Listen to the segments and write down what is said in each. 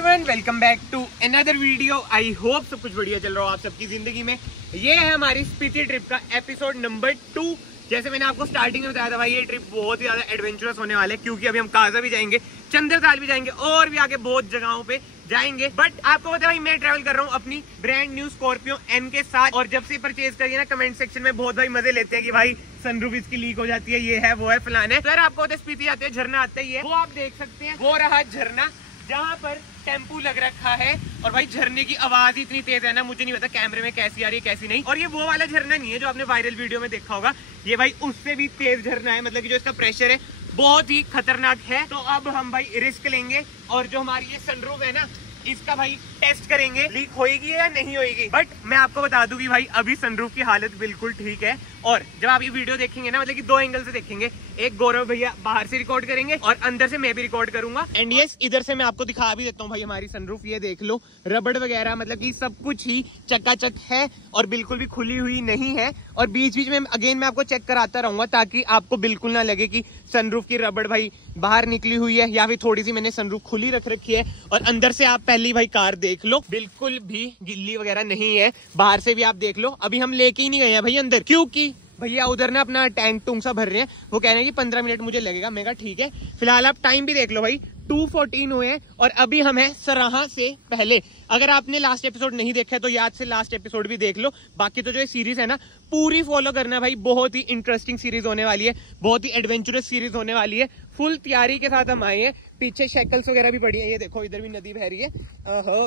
Everyone, welcome back to another video. I hope सब कुछ बढ़िया चल रहा हो आप सबकी जिंदगी में। ये है हमारी स्पीति ट्रिप का एपिसोड नंबर 2। जैसे मैंने आपको स्टार्टिंग में बताया था भाई, ये ट्रिप बहुत ही ज्यादा एडवेंचरस होने वाला है, क्योंकि अभी हम काजा भी जाएंगे, चंद्रताल भी जाएंगे और भी आगे बहुत जगहों पे जाएंगे। बट आपको पता है भाई, मैं ट्रैवल कर रहा हूँ अपनी ब्रांड न्यू स्कॉर्पियो एन के साथ। और जब से परचेज करिए ना, कमेंट सेक्शन में बहुत भाई मजे लेते हैं कि भाई सनरूफ इसकी लीक हो जाती है, ये है वो है फलाना है। तो यार आपको स्पीति आते हैं, झरना आता ही है, वो आप देख सकते हैं। वो रहा झरना जहाँ पर टेम्पू लग रखा है। और भाई झरने की आवाज ही इतनी तेज है ना, मुझे नहीं पता कैमरे में कैसी आ रही है कैसी नहीं। और ये वो वाला झरना नहीं है जो आपने वायरल वीडियो में देखा होगा, ये भाई उससे भी तेज झरना है। मतलब कि जो इसका प्रेशर है बहुत ही खतरनाक है। तो अब हम भाई रिस्क लेंगे और जो हमारी ये सनरूफ है ना, इसका भाई टेस्ट करेंगे लीक होएगी या नहीं होएगी। बट मैं आपको बता दूं कि भाई अभी सनरूफ की हालत बिल्कुल ठीक है। और जब आप ये वीडियो देखेंगे ना, मतलब कि 2 एंगल से देखेंगे। एक गौरव भैया बाहर से रिकॉर्ड करेंगे और अंदर से मैं भी रिकॉर्ड करूंगा। एंड यस, इधर से मैं आपको दिखा भी देता हूँ भाई हमारी सनरूफ। ये देख लो, रबड़ वगैरह मतलब कि सब कुछ ही चकाचक है और बिल्कुल भी खुली हुई नहीं है। और बीच बीच में अगेन मैं आपको चेक कराता रहूंगा, ताकि आपको बिल्कुल ना लगे कि सनरूफ की रबड़ भाई बाहर निकली हुई है या फिर थोड़ी सी मैंने सनरूफ खुली रख रखी है। और अंदर से आप पहली भाई कार देख लो, बिल्कुल भी गिल्ली वगैरह नहीं है। बाहर से भी आप देख लो। अभी हम लेके ही नहीं गए हैं भाई अंदर, क्योंकि भैया उधर ना अपना टैंक टूंक सा भर रहे हैं। वो कह रहे हैं कि 15 मिनट मुझे लगेगा। मैं कहा ठीक है। फिलहाल आप टाइम भी देख लो भाई, 2:14 हुए हैं और अभी हम हैं सराहा से पहले। अगर आपने लास्ट एपिसोड नहीं देखा है तो याद से लास्ट एपिसोड भी देख लो। बाकी तो जो ये सीरीज है ना, पूरी फॉलो करना भाई। बहुत ही इंटरेस्टिंग सीरीज होने वाली है, बहुत ही एडवेंचरस सीरीज होने वाली है। फुल तैयारी के साथ हम आए हैं। पीछे शेकल्स वगैरह भी पड़ी है, ये देखो इधर भी नदी बह रही है।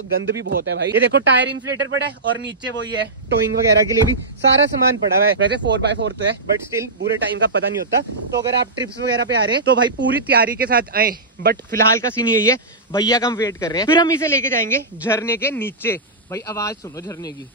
गंद भी बहुत है भाई। ये देखो टायर इन्फ्लेटर पड़ा है और नीचे वो ये है टोइंग वगैरह के लिए भी सारा सामान पड़ा हुआ है। वैसे 4x4 तो है, बट स्टिल पूरे टाइम का पता नहीं होता। तो अगर आप ट्रिप्स वगैरह पे आ रहे हैं तो भाई पूरी तैयारी के साथ आए। बट फिलहाल का सीन यही है, भैया का हम वेट कर रहे हैं। फिर हम इसे लेके जाएंगे झरने के नीचे। भाई आवाज सुनो झरने की,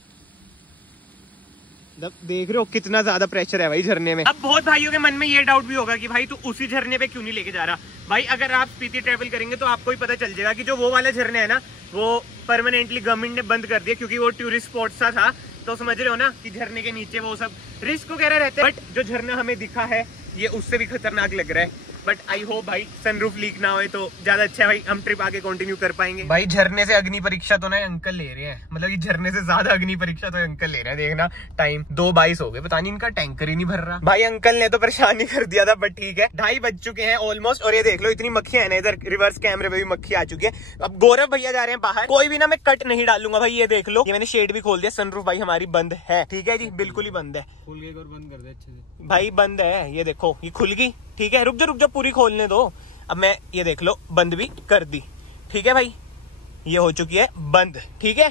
देख रहे हो कितना ज्यादा प्रेशर है भाई झरने में। अब बहुत भाइयों के मन में ये डाउट भी होगा कि भाई तू उसी झरने पे क्यों नहीं लेके जा रहा। भाई अगर आप स्पीति ट्रेवल करेंगे तो आपको ही पता चल जाएगा कि जो वो वाला झरना है ना, वो परमानेंटली गवर्नमेंट ने बंद कर दिया, क्योंकि वो टूरिस्ट स्पॉट सा था। तो समझ रहे हो ना कि झरने के नीचे वो सब रिस्क वगैरह रहते हैं। बट जो झरना हमें दिखा है ये उससे भी खतरनाक लग रहा है। बट आई होप भाई सनरूफ लीक ना होए तो ज्यादा अच्छा है भाई, हम ट्रिप आगे कंटिन्यू कर पाएंगे। भाई झरने से अग्नि परीक्षा तो ना अंकल ले रहे हैं, मतलब कि झरने से ज्यादा अग्नि परीक्षा तो अंकल ले रहे हैं। देखना टाइम 2:22 हो गए, पता नहीं इनका टैंकर ही नहीं भर रहा। भाई अंकल ने तो परेशान ही कर दिया था, बट ठीक है। 2:30 बज चुके हैं ऑलमोस्ट। और ये देख लो इतनी मक्खियां है ना, इधर रिवर्स कैमरे पे भी मक्खी आ चुकी है। अब गौरव भैया जा रहे हैं बाहर। कोई भी ना मैं कट नहीं डालूंगा भाई। ये देख लो, ये मैंने शेड भी खोल दिया। सनरूफ भाई हमारी बंद है, ठीक है जी, बिल्कुल ही बंद है। खोल के और बंद कर दे अच्छे से भाई बंद है, ये देखो ये खुल गई, ठीक है। रुक जा पूरी खोलने दो। अब मैं ये देख लो बंद भी कर दी, ठीक है भाई। ये हो चुकी है बंद, ठीक है,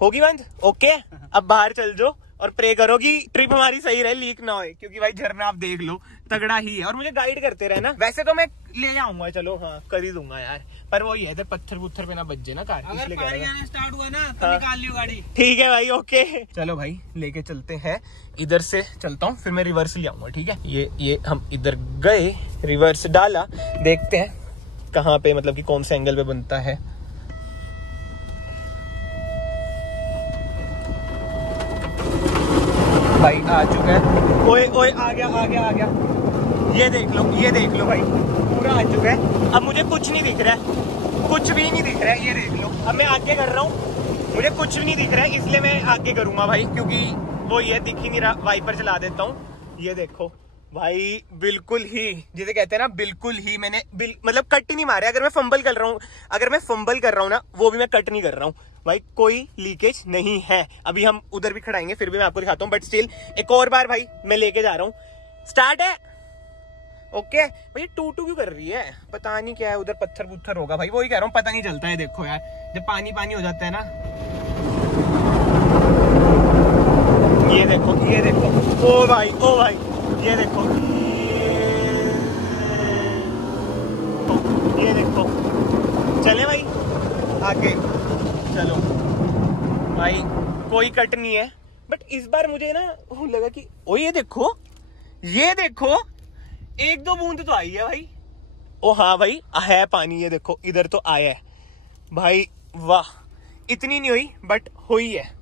होगी बंद, ओके। अब बाहर चल जाओ और प्रे करो कि ट्रिप हमारी सही रहे, लीक ना होए, क्योंकि भाई झरना आप देख लो तगड़ा ही है। और मुझे गाइड करते रहे ना। वैसे तो मैं ले आऊंगा, चलो हाँ कर ही दूंगा यार, पर वो ये है पत्थर पुत्थर पे ना बच जाए ना कार। अगर पानी आना स्टार्ट हुआ ना तो निकाल लियो गाड़ी। ठीक है भाई, ओके चलो भाई लेके चलते हैं। इधर से चलता हूँ, फिर मैं रिवर्स ले आऊंगा, ठीक है। ये हम इधर गए, रिवर्स डाला, देखते हैं कहाँ पे, मतलब कि कौन से एंगल पे बनता है। भाई आ चुका है। ओए ओए आ गया। ये देख लो भाई पूरा आ चुका है। अब मुझे कुछ नहीं दिख रहा है, कुछ भी नहीं दिख रहा है। ये देख लो, अब मैं आगे कर रहा हूँ, मुझे कुछ भी नहीं दिख रहा है, इसलिए मैं आगे करूंगा भाई, क्योंकि वो ये दिख ही नहीं रहा। वाइपर चला देता हूँ। ये देखो भाई बिल्कुल ही, जिसे कहते हैं ना, बिल्कुल ही मैंने मतलब कट ही नहीं मारा। अगर मैं फंबल कर रहा हूँ ना, वो भी मैं कट नहीं कर रहा हूँ भाई। कोई लीकेज नहीं है। अभी हम उधर भी खड़ाएंगे, फिर भी मैं आपको दिखाता हूँ। बट स्टिल एक और बार भाई मैं लेके जा रहा हूँ। स्टार्ट है, ओके। भाई टू क्यों कर रही है, पता नहीं क्या है। उधर पत्थर पुत्थर होगा भाई, वही कह रहा हूँ, पता नहीं चलता है। देखो यार जब पानी हो जाता है ना, ये देखो ओ भाई ये देखो चले भाई आगे चलो भाई। कोई कट नहीं है, बट इस बार मुझे ना लगा कि ओ ये देखो 1-2 बूंद तो आई है भाई। ओ हाँ भाई है पानी, ये देखो इधर तो आया है भाई। वाह, इतनी नहीं हुई बट हुई है।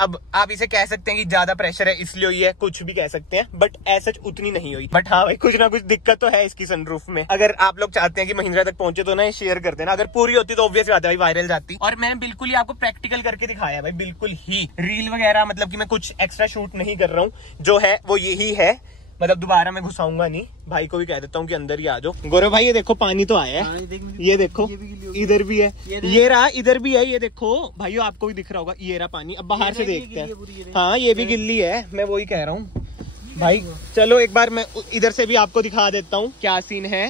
अब आप इसे कह सकते हैं कि ज्यादा प्रेशर है इसलिए हुई है, कुछ भी कह सकते हैं, बट ऐसा उतनी नहीं हुई। बट हाँ भाई कुछ ना कुछ दिक्कत तो है इसकी सनरूफ में। अगर आप लोग चाहते हैं कि महिंद्रा तक पहुंचे तो ना ये शेयर कर देना, अगर पूरी होती तो ऑब्वियस बात है भाई वायरल जाती। और मैंने बिल्कुल ही आपको प्रैक्टिकल करके दिखाया भाई, बिल्कुल ही रील वगैरह, मतलब कि मैं कुछ एक्स्ट्रा शूट नहीं कर रहा हूँ, जो है वो यही है। मतलब दोबारा मैं घुसाऊंगा नहीं, भाई को भी कह देता हूँ कि अंदर ही आ जाओ। गौरव भाई ये देखो पानी तो आया है, ये देखो इधर भी है, ये रहा, इधर भी है, ये देखो भाइयों आपको भी दिख रहा होगा, ये रहा पानी। अब बाहर से देखते हैं, हाँ ये भी गिल्ली है, मैं वही कह रहा हूँ भाई। चलो एक बार मैं इधर से भी आपको दिखा देता हूँ क्या सीन है।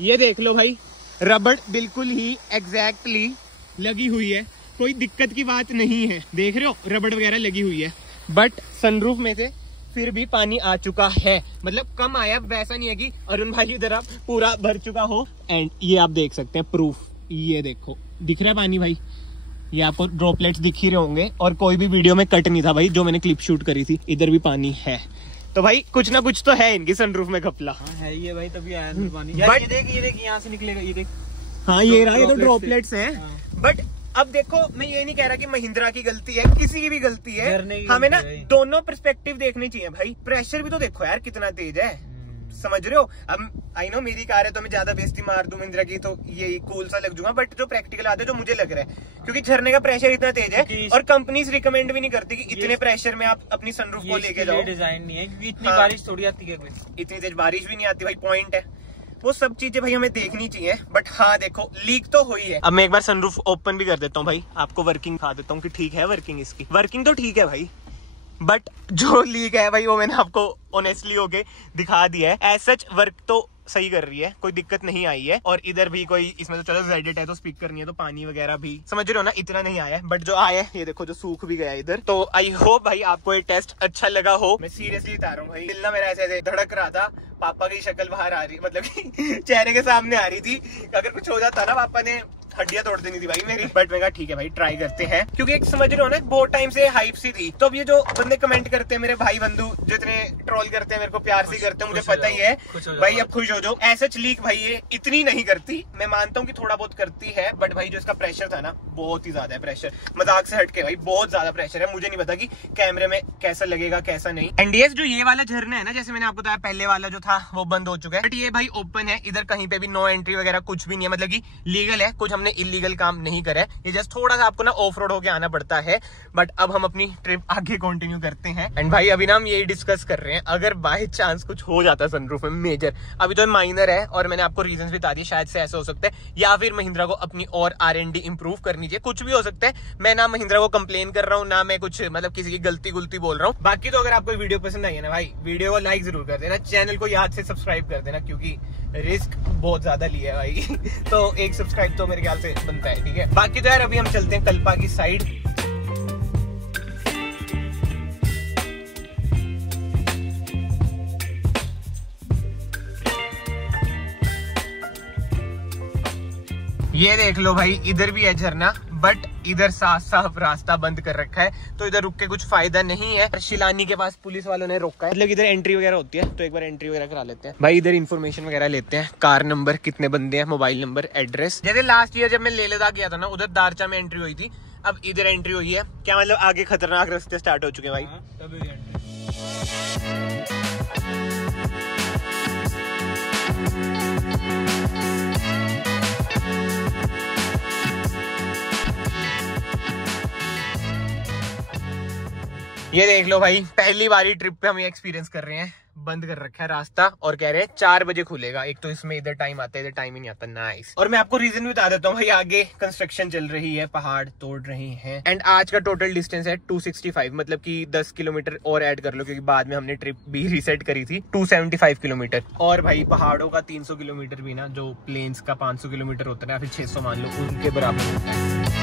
ये देख लो भाई, रबड़ बिल्कुल ही एग्जैक्टली लगी हुई है, कोई दिक्कत की बात नहीं है, देख रहे हो रबड़ वगैरह लगी हुई है। बट सनरूफ में से फिर भी पानी आ चुका है, मतलब कम आया, वैसा नहीं है कि अरुण भाई इधर आप पूरा भर चुका हो। एंड ये आप देख सकते हैं प्रूफ, ये देखो दिख रहा है पानी भाई, ये आपको ड्रॉपलेट्स दिख ही रहे होंगे। और कोई भी वीडियो में कट नहीं था भाई, जो मैंने क्लिप शूट करी थी, इधर भी पानी है। तो भाई कुछ ना कुछ तो है इनकी सनरूफ में घपला। है ये भाई, तभी आया अंदर पानी। यार ये देख यहाँ से निकलेगा, ये देख। हाँ ये रहा, ये तो ड्रॉपलेट्स हैं। बट अब देखो मैं ये नहीं कह रहा कि महिंद्रा की गलती है, किसी की भी गलती है, हमें ना दोनों पर्सपेक्टिव देखने चाहिए भाई। प्रेशर भी तो देखो यार कितना तेज है, समझ रहे हो। अब आई नो मेरी कार है तो मैं ज्यादा बेइज्जती मार दूं महिंद्रा की तो ये कूल सा लग जाऊंगा, बट जो प्रैक्टिकल आते है, जो मुझे लग रहा है, क्योंकि झरने का प्रेशर इतना तेज है और कंपनीज रिकमेंड भी नहीं करती कि इतने प्रेशर में आप अपनी सनरूफ को लेके जाओ। डिजाइन नहीं है क्योंकि इतनी बारिश थोड़ी आती है, इतनी तेज बारिश भी नहीं आती भाई, पॉइंट है। वो सब चीजें भाई हमें देखनी चाहिए। बट हाँ देखो लीक तो हुई है। अब मैं एक बार सनरूफ ओपन भी कर देता हूँ भाई, आपको वर्किंग दिखा देता हूँ कि ठीक है वर्किंग, इसकी वर्किंग तो ठीक है भाई, बट जो लीक है भाई वो मैंने आपको ऑनेस्टली होके दिखा दिया है। एज सच वर्क तो सही कर रही है, कोई दिक्कत नहीं आई है। और इधर भी कोई, इसमें तो चलो जेडेट है तो स्पीकर नहीं है, तो पानी वगैरह भी समझ रहे हो ना, इतना नहीं आया है। बट जो आया है ये देखो, जो सूख भी गया इधर। तो आई होप भाई आपको ये टेस्ट अच्छा लगा हो। मैं सीरियसली बता रहा हूँ भाई, दिल ना मेरा ऐसे धड़क रहा था, पापा की शक्ल बाहर आ रही, मतलब कि चेहरे के सामने आ रही थी। अगर कुछ हो जाता ना, पापा ने हड्डियां तोड़ देनी थी भाई मेरी। बट मैं कहा ठीक है भाई ट्राई करते हैं, क्योंकि एक समझ रहे हो ना बहुत टाइम से हाइप सी थी। तो अब ये जो बंदे कमेंट करते हैं, मेरे भाई बंधु जितने ट्रोल करते हैं, मेरे को प्यार से करते हैं, मुझे पता ही है भाई। अब खुश हो जाओ, ऐसा लीक भाई ये इतनी नहीं करती, मैं मानता हूँ कि थोड़ा बहुत करती है, बट भाई जो इसका प्रेशर था ना बहुत ही ज्यादा है। प्रेशर मजाक से हटके भाई बहुत ज्यादा प्रेशर है। मुझे नहीं पता कि कैमरे में कैसा लगेगा कैसा नहीं। एंड जो ये वाला झरना है ना, जैसे मैंने आपको बताया पहले वाला जो था वो बंद हो चुका है, बट ये भाई ओपन है। इधर कहीं पे भी नो एंट्री वगैरह कुछ भी नहीं है, मतलब कि लीगल है, कुछ हमने इलीगल काम नहीं करा है। ये जस्ट थोड़ा सा आपको ना ऑफ रोड होके आना पड़ता है। बट अब हम अपनी ट्रिप आगे कंटिन्यू करते हैं। एंड भाई अभी ना हम यही डिस्कस कर रहे हैं, अगर बाय चांस कुछ हो जाता सनरूफ में मेजर, अभी तो माइनर है और मैंने आपको रीजंस बता दिए, शायद से ऐसा हो सकता है, या फिर महिंद्रा को अपनी और R&D इंप्रूव करनी चाहिए, कुछ भी हो सकता है। मैं ना महिंद्रा को कंप्लेन कर रहा हूँ, ना मैं कुछ मतलब किसी की गलती बोल रहा हूँ। बाकी तो अगर आपको वीडियो पसंद आई है ना भाई, वीडियो को लाइक जरूर कर देना, चैनल को याद से सब्सक्राइब कर देना, क्योंकि रिस्क बहुत ज्यादा लिया है भाई तो एक सब्सक्राइब तो मेरे ख्याल से बनता है, ठीक है। बाकी तो यार अभी हम चलते हैं कल्पा की साइड। ये देख लो भाई, इधर भी है झरना, बट इधर साफ साफ रास्ता बंद कर रखा है, तो इधर रुक के कुछ फायदा नहीं है। शिलानी के पास पुलिस वालों ने रोका है, मतलब इधर एंट्री वगैरह होती है, तो एक बार एंट्री वगैरह करा लेते हैं भाई। इधर इन्फॉर्मेशन वगैरह लेते हैं, कार नंबर, कितने बंदे हैं, मोबाइल नंबर, एड्रेस। जैसे लास्ट ईयर जब मैं लेह लद्दाख गया था ना, उधर दारचा में एंट्री हुई थी, अब इधर एंट्री हुई है। क्या मतलब आगे खतरनाक रास्ते स्टार्ट हो चुके हैं भाई। ये देख लो भाई, पहली बारी ट्रिप पे हम ये एक्सपीरियंस कर रहे हैं, बंद कर रखा है रास्ता और कह रहे हैं 4 बजे खुलेगा। एक तो इसमें इधर टाइम आता है, इधर टाइम ही नहीं आता। नाइस। और मैं आपको रीजन भी बता देता हूँ भाई, आगे कंस्ट्रक्शन चल रही है, पहाड़ तोड़ रहे हैं। एंड आज का टोटल डिस्टेंस है 265, मतलब कि 10 किलोमीटर और ऐड कर लो, क्योंकि बाद में हमने ट्रिप भी रीसेट करी थी। 275 किलोमीटर। और भाई पहाड़ों का 300 किलोमीटर भी ना, जो प्लेन्स का 500 किलोमीटर होता है या फिर 600 मान लो, उनके बराबर होता है।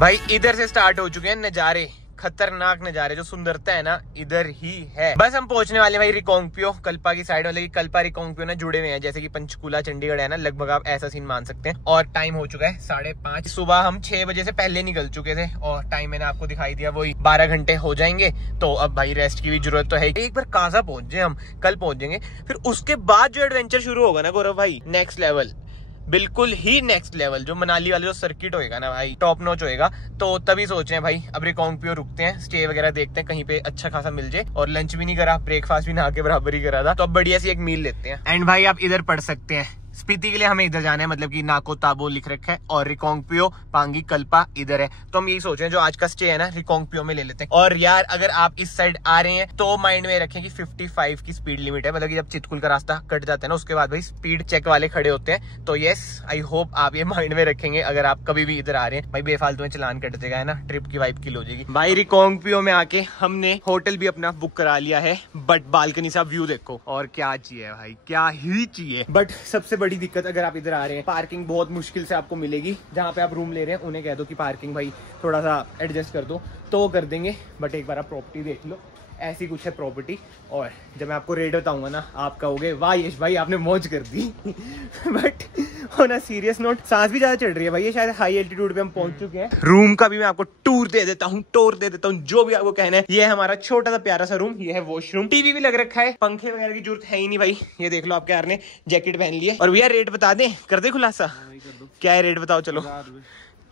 भाई इधर से स्टार्ट हो चुके हैं नजारे, खतरनाक नजारे, जो सुंदरता है ना इधर ही है। बस हम पहुंचने वाले भाई रिकांगपियो, कल्पा की साइड वाले। कल्पा रिकांगपियो ना जुड़े हुए हैं, जैसे कि पंचकूला चंडीगढ़ है ना, लगभग आप ऐसा सीन मान सकते हैं। और टाइम हो चुका है 5:30 सुबह। हम 6 बजे से पहले निकल चुके थे और टाइम मैंने आपको दिखाई दिया, वही 12 घंटे हो जाएंगे। तो अब भाई रेस्ट की भी जरूरत तो है। एक बार काजा पहुंच जाए, हम कल पहुंच जाएंगे, फिर उसके बाद जो एडवेंचर शुरू होगा ना गौरव भाई, नेक्स्ट लेवल, बिल्कुल ही नेक्स्ट लेवल। जो मनाली वाला जो सर्किट होएगा ना भाई, टॉप नॉच होएगा। तो तभी सोच रहे हैं भाई अब रिकांगपियो रुकते हैं, स्टे वगैरह देखते हैं कहीं पे अच्छा खासा मिल जाए। और लंच भी नहीं करा, ब्रेकफास्ट भी नहा के बराबर ही करा था, तो अब बढ़िया सी एक मील लेते हैं। एंड भाई आप इधर पढ़ सकते हैं, स्पीति के लिए हमें इधर जाना है, मतलब कि नाको ताबो लिख रखा है, और रिकांगपियो पांगी कल्पा इधर है। तो हम यही सोच रहे हैं जो आज का स्टे है ना रिकांगपियो में ले लेते हैं। और यार अगर आप इस साइड आ रहे हैं तो माइंड में रखें कि 55 की स्पीड लिमिट है, मतलब कि जब चितकुल का रास्ता कट जाता है ना उसके बाद भाई स्पीड चेक वाले खड़े होते हैं। तो यस, आई होप आप ये माइंड में रखेंगे अगर आप कभी भी इधर आ रहे हैं। भाई बेफालतू में चलान कट जाएगा, है ना, ट्रिप की वाइब किल हो जाएगी। भाई रिकांगपियो में आके हमने होटल भी अपना बुक करा लिया है, बट बालकनी से आप व्यू देखो, और क्या चाहिए भाई, क्या ही चाहिए। बट सबसे बड़ी दिक्कत, अगर आप इधर आ रहे हैं, पार्किंग बहुत मुश्किल से आपको मिलेगी। जहाँ पे आप रूम ले रहे हैं उन्हें कह दो कि पार्किंग भाई थोड़ा सा एडजस्ट कर दो, तो वो कर देंगे। बट एक बार आप प्रॉपर्टी देख लो, ऐसी कुछ है प्रॉपर्टी। और जब मैं आपको रेट बताऊंगा ना, आप कहोगे वाह यश भाई आपने मौज कर दी। But on a serious note, सांस भी ज्यादा चढ़ रही है भाई, ये शायद हाई एल्टीट्यूड पे हम पहुंच चुके हैं। रूम का भी मैं आपको टूर दे देता हूँ, जो भी आपको कहना है। ये है हमारा छोटा सा प्यारा सा रूम, ये है वॉशरूम, टीवी भी लग रखा है, पंखे वगैरह की जरूरत है ही नहीं भाई। ये देख लो, आपके यार ने जैकेट पहन ली है। और भैया रेट बता दें, कर दे खुलासा, क्या है रेट बताओ। चलो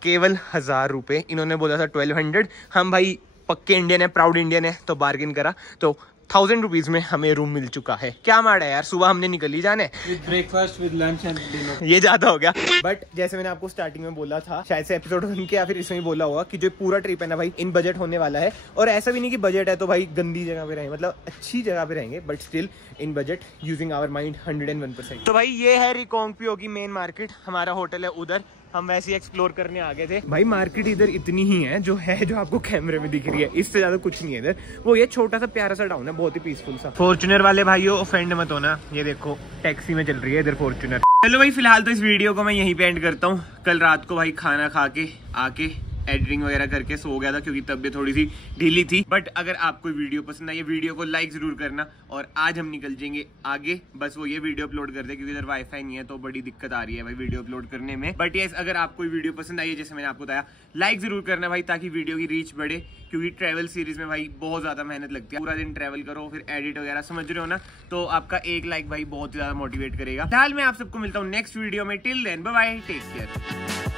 केवल 1000 रुपए, इन्होंने बोला था 1200। हम भाई पक्के इंडियन है, प्राउड इंडियन है, तो बार्गेन करा, तो 1000 रुपीज में हमें रूम मिल चुका है। क्या माड़ा है यार, सुबह हमने निकल ही जाना है, with breakfast with lunch and dinner. ये ज्यादा हो गया। बट जैसे मैंने आपको स्टार्टिंग में बोला था, शायद से एपिसोड उनके या फिर इसमें बोला होगा, कि जो पूरा ट्रिप है ना भाई इन बजट होने वाला है। और ऐसा भी नहीं कि बजट है तो भाई गंदी जगह पे रहेंगे, मतलब अच्छी जगह पे रहेंगे, but still in budget, using our mind 101%। तो भाई ये है रिकांगपियो की मेन मार्केट, हमारा होटल है उधर। हम वैसे ही एक्सप्लोर करने आ गए थे भाई। मार्केट इधर इतनी ही है जो आपको कैमरे में दिख रही है, इससे ज्यादा कुछ नहीं है इधर। वो ये छोटा सा प्यारा सा टाउन है, बहुत ही पीसफुल सा। फॉर्च्यूनर वाले भाइयों ऑफेंड मत होना, ये देखो टैक्सी में चल रही है इधर फॉर्च्यूनर। चलो भाई फिलहाल तो इस वीडियो को मैं यहीं पे एंड करता हूँ। कल रात को भाई खाना खा के आके एडिटिंग वगैरह करके सो गया था, क्योंकि तबीयत थोड़ी सी ढीली थी। बट अगर आपको वीडियो पसंद आई, वीडियो को लाइक जरूर करना। और आज हम निकल जाएंगे आगे, बस वो ये वीडियो अपलोड कर दे, क्योंकि इधर वाईफाई नहीं है तो बड़ी दिक्कत आ रही है भाई वीडियो अपलोड करने में। बट यस, अगर आपको वीडियो पसंद आई है, जैसे मैंने आपको बताया, लाइक जरूर करना भाई, ताकि वीडियो की रीच बढ़े। क्योंकि ट्रैवल सीरीज में भाई बहुत ज्यादा मेहनत लगती है, पूरा दिन ट्रैवल करो, फिर एडिट वगैरह, समझ रहे हो ना। तो आपका एक लाइक भाई बहुत ज्यादा मोटिवेट करेगा। फिलहाल मैं आप सबको मिलता हूँ नेक्स्ट वीडियो में। Till then bye bye, take care.